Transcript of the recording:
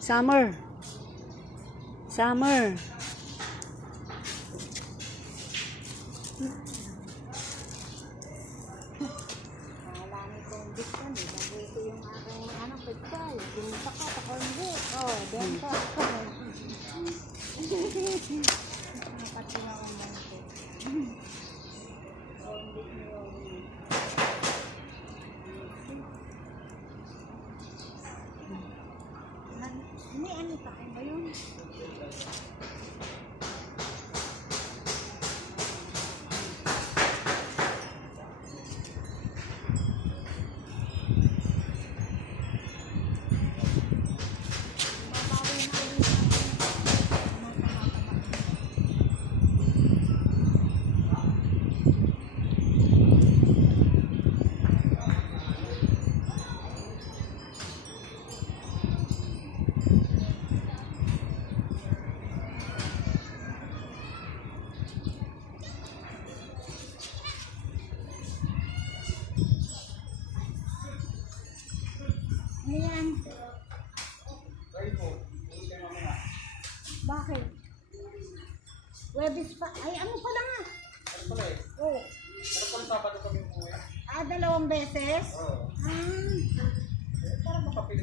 Summer. Summer. Alami kong biskan, lagay ko yung aking anak pagkal. Bumita ka sa cornbread. Oh, benta. Nakatiwa kong bante. Cornbread ni Romy. May ano pa ba yun? Ayan. Bakit? Webis pa. Ay, ano pala nga? Ano pala eh? Oh. Ano pala Sabado kami umuwi? 2 beses? Oo. Ah. Para makapili.